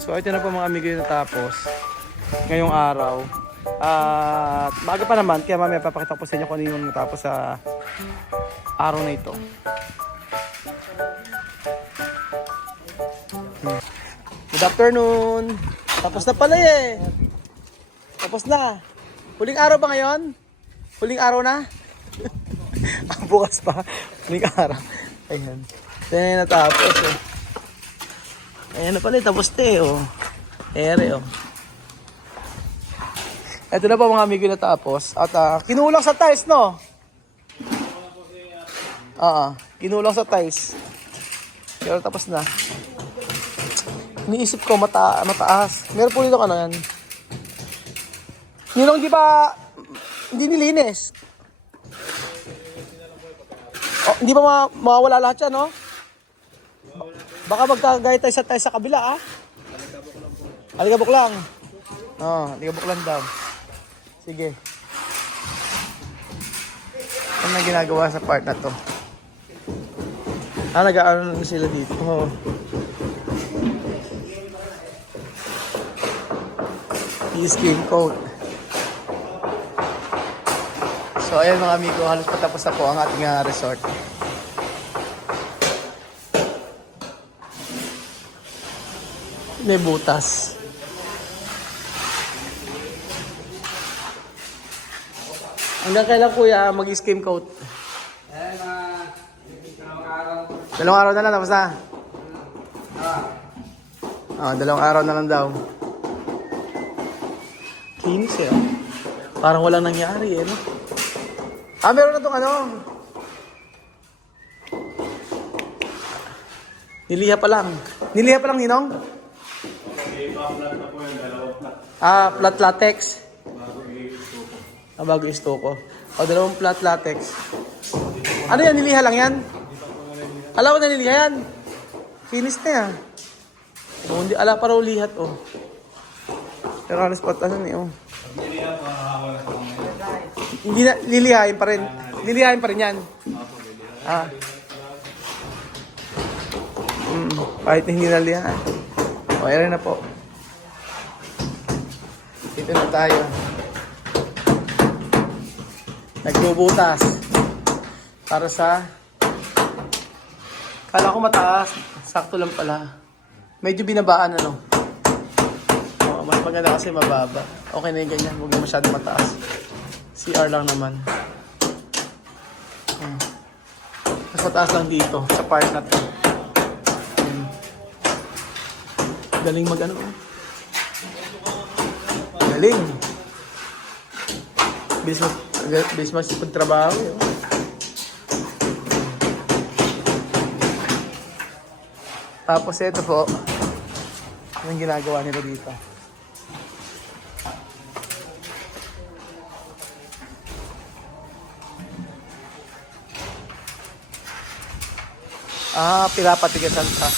So ito na po mga amigo yung natapos ngayong araw. At maaga pa naman, kaya mamaya papakita ko sa inyo kung ano yung natapos sa araw na ito. Good afternoon! Tapos na pala eh! Tapos na! Huling araw ba ngayon? Huling araw na? Bukas pa. Huling araw. Ayan. Ito na natapos eh. Ayan na pala, tapos na eh, oh. Ere, oh. Ito na pa mga amigo na tapos. At kinulang sa tiles, no? Kinulang sa tiles. Pero tapos na. Iniisip ko, mataas. Meron po dito ano yan. Nilong di ba, hindi nilinis? Oh, hindi ba mawawala lahat yan, no? Baka magkagaya tayo sa kabila, ah. Aligabok lang. Aligabok lang daw. Sige. Ano na ginagawa sa part na to? Nag-aaral na sila dito. I-skin coat. So, ayan mga amigo, halos patapos na po ang ating resort. May butas. Hanggang kailan kuya mag-skim coat? Dalawang araw na lang, tapos na? Dalawang araw na lang daw. Kinis eh. Parang walang nangyari eh. No? Meron na itong ano. Niliha pa lang. Niliha pa lang, Ninong? Flat latex. Bago istoko. Dalawang flat latex. Ano yan? Niliha lang yan? Alam mo na niliha yan? Finish na yan. Hindi, ala pa raw lihat, oh. Pero halos ano eh, oh. Hindi na, lilihain pa rin. Lilihain pa rin yan. Kahit hindi nalihain. Okay na po. Dito na tayo. Nagbubutas. Para sa... Kala ko mataas. Sakto lang pala. Medyo binabaan ano. Mas maganda kasi mababa. Okay na yung ganyan. Huwag na masyadong mataas. CR lang naman. Mas mataas lang dito. Sa part na to. Galing mag-ano. Galing. Bilis pagtrabaho. Tapos ito po. Anong ginagawa nila dito? Pinapatigasan pa.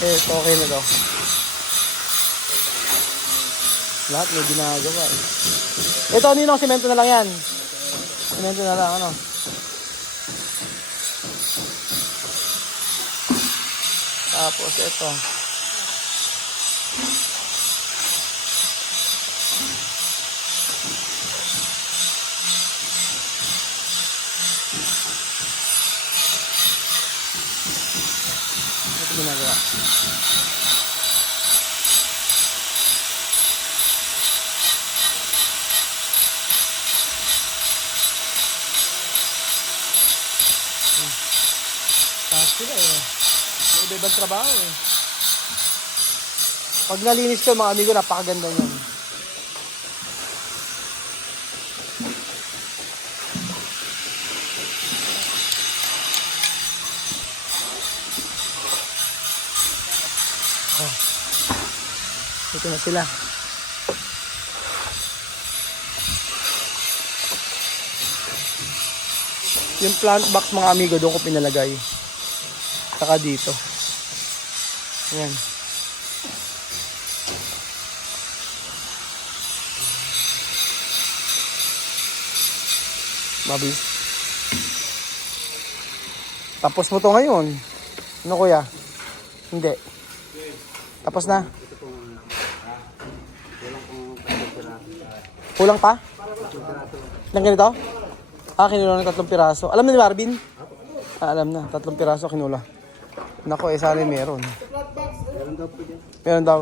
Ito okay na daw. Lahat may ginagawa eh. Ito, Ninong, semento na lang yan. Semento na lang, ano. Tapos ito. Ito ginagawa. Sila eh. May iba-ibang trabaho eh. Pag nalinis ko mga amigo, napakaganda niyan. Ito na sila. Yung plant box mga amigo, doon ko pinalagay. Saka dito. Ayan. Mabilis. Tapos mo to ngayon. Ano kuya? Hindi. Tapos na? Kulang pa? Ng ganito? Kinula ng 3 piraso. Alam na ni Marvin? Alam na, 3 piraso kinula. Nako, sana meron. Meron daw.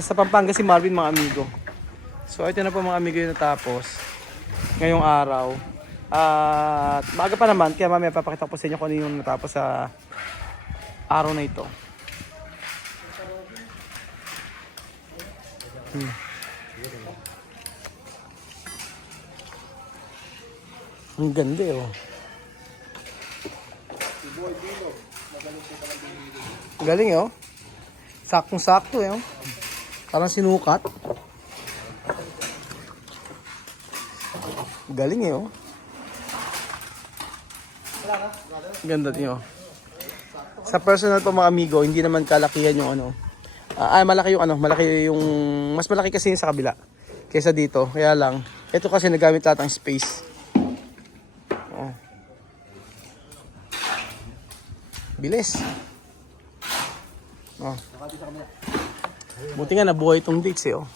Sa Pampanga si Marvin, mga amigo. So ito na po mga amigo yung natapos ngayong araw. At maaga pa naman, kaya mamaya papakita ko sa inyo kung ano yung natapos sa araw na ito. Ang ganda oh. Galing oh. Saktong-sakto eh oh. Parang sinukat. Galing eh oh. Ganda niyo. Sa personal po mga amigo, hindi naman kalakihan yung ano. Malaki yung ano, malaki yung mas malaki kasi yung sa kabila kaysa dito. Kaya lang, ito kasi nagamit lahat ng space. Oh. Bilis. Oh. Buti nga nabuhay itong dates eh oh.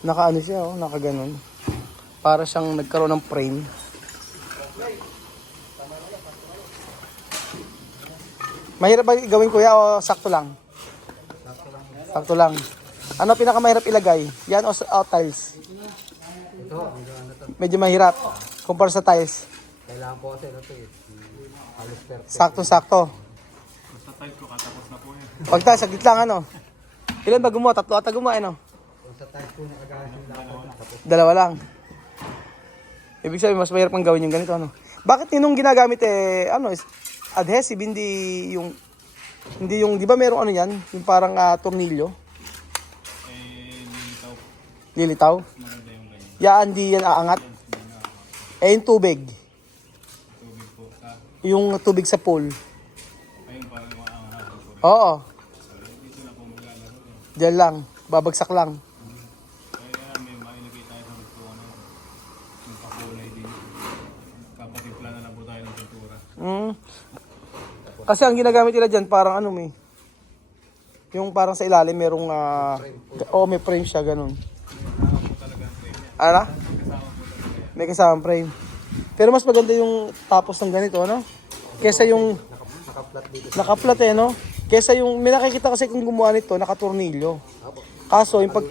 Naka-ano siya oh, naka-ganon. Para siyang nagkaroon ng frame. Mahirap ba gawin kuya o sakto lang? Sakto lang. Ano pinakamahirap ilagay? Yan o tiles? Medyo mahirap kumpara sa tiles. Kailangan po kasi ito eh. Halos perfect. Sakto-sakto. Basta tiles ko, katapos na po yan. Pag tiles, saglit lang ano. Ilan ba gumawa? 3 ata gumawa ano? Kung sa tiles po nakagahan yung dapat. 2 lang. Ibig sabihin, mas mahirap pang gawin yung ganito, ano? Bakit ninong ginagamit ano, adhesive, hindi yung, di ba merong ano yan? Yung parang tornilyo? Lilitaw. Lilitaw? Maganda yung ganyan. Yan, di yan aangat? Yung tubig. Tubig po. Yung tubig sa pool. Ayun, parang yung aangahan po rin. Oo. Dito na po maglalaro. Diyan lang. Babagsak lang. Kaya may mailagay tayo sa gusto yung pakulay din. Kapatimpla na lang po tayo ng pintura. Kasi ang ginagamit nila dyan, parang ano may. Yung parang sa ilalim, merong, may frame siya, ganun. Ano? May kasamang frame. Pero mas maganda yung tapos ng ganito, ano? Kesa yung naka-flat no? Kesa yung, may nakikita kasi kung gumawa nito, naka-tornilyo. Kaso, yung pag,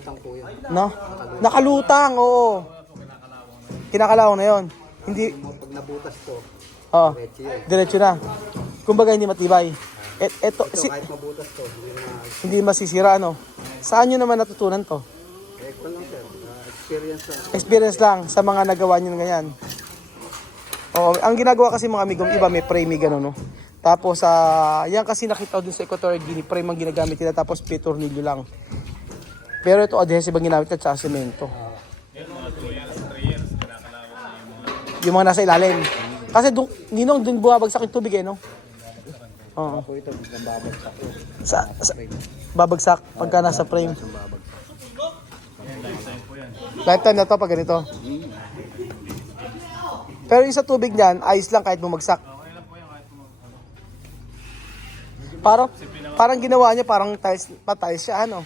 no? Nakalutang, oo. Kinakalawang na yon. Hindi, Pag nabutas to, oo, diretso yun. diretso na. Kumbaga hindi matibay. Ito, Kahit mabutas to, hindi masisira, no? Saan nyo naman natutunan to? ito lang sir. Experience lang. Experience lang sa mga nagawa nyo ng ganyan. Oo, ang ginagawa kasi mga amigong iba may frame gano'n, no? Tapos, yan kasi nakita ko dun sa Equatorial Guinea, frame ang ginagamit nila, tapos tornilyo lang. Pero ito, adhesive ang ginamit at sa semento. Yung mga nasa ilalim. Kasi ninong dun bumabagsak yung tubig no? Oo. Ako ito, babagsak yun. Babagsak pagka nasa frame. Lifetime na to pag ganito. Pero yung sa tubig niyan, ayos lang kahit bumagsak. Parang ginawa niya, parang tiles siya, ano?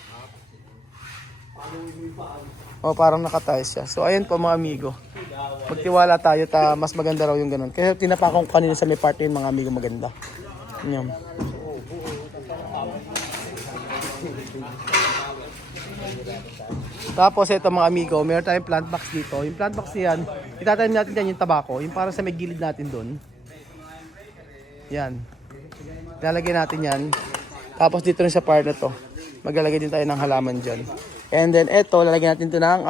O, parang naka-tiles siya. So, ayan po mga amigo. Magtiwala tayo, mas maganda raw yung ganun. Kaya tinapakong ko kanina sa may party yung mga amigo maganda. Yan. Tapos ito mga amigo, meron tayong plant box dito. Yung plant box niyan, itatanim natin dyan yung tabako. Yung para sa may gilid natin doon. Yan. Lalagyan natin yan. Tapos dito rin sa part na to, maglalagay din tayo ng halaman dyan. And then ito, lalagyan natin ito ng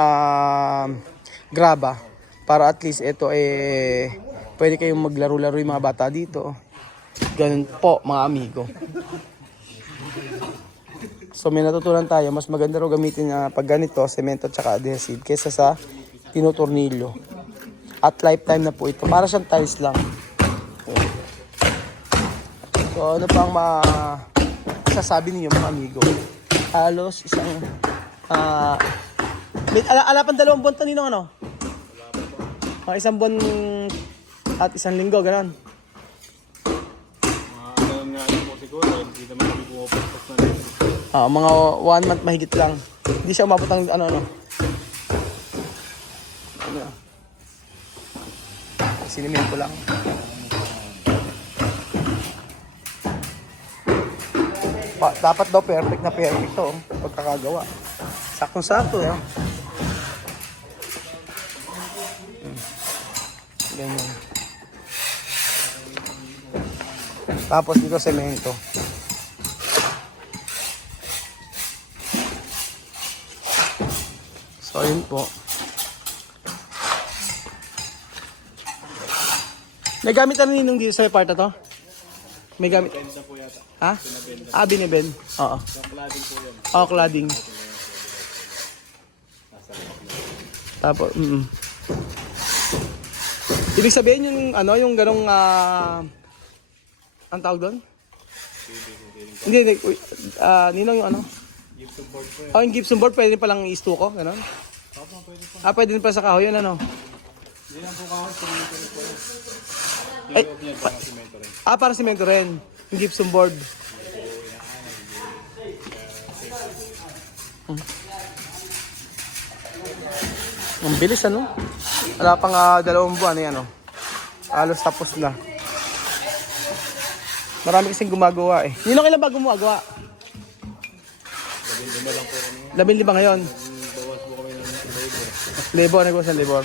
graba. Para at least ito pwede kayong maglaro-laro yung mga bata dito. Ganun po mga amigo. So may natutunan tayo, mas maganda raw gamitin pag ganito, semento at saka adhesive kesa sa tinutornilyo. At lifetime na po ito, para siyang tiles lang. So ano pang masasabi niyo mga amigo? Halos isang ala pang 2 buwan to ninong ano? Mga 1 buwan at 1 linggo, gano'n. Alam nga ano po siguro, hindi naman kami pumapasok na rin. Mga 1 month mahigit lang. Hindi siya umabot ng ano. Sinimento lang. Dapat daw perfect na perfect to, pagkakagawa. Saktong-sakto, eh. Ganyan. Tapos dito semento. So, yun po. May gamit na rin dito sa part na to? May gamit? Benta po yata. Ha? Binibend. Oo. Sa cladding po yan. Oo, cladding. Tapos, ibig sabihin yung, ano, yung ganong, ang tawag doon? Hindi, ninong yung ano? Gypsum board po yan. Oh, yung gypsum board, pwede palang i-stuko, gano'n? Opo, pwede po. Pwede din pala sa kahoy, yun, ano? Hindi lang po kahit semento rin po yan. Ay, Yung niya parang semento rin. parang semento rin. Yung gypsum board. Ang bilis, ano? Wala pang 2 buwan, ano? Halos tapos na. Marami kasing gumagawa, eh. Nino kailan ba gumagawa? 15 lang po kami. 15 ngayon. Bawas po kami ng labor. Labor, nagwas ng labor.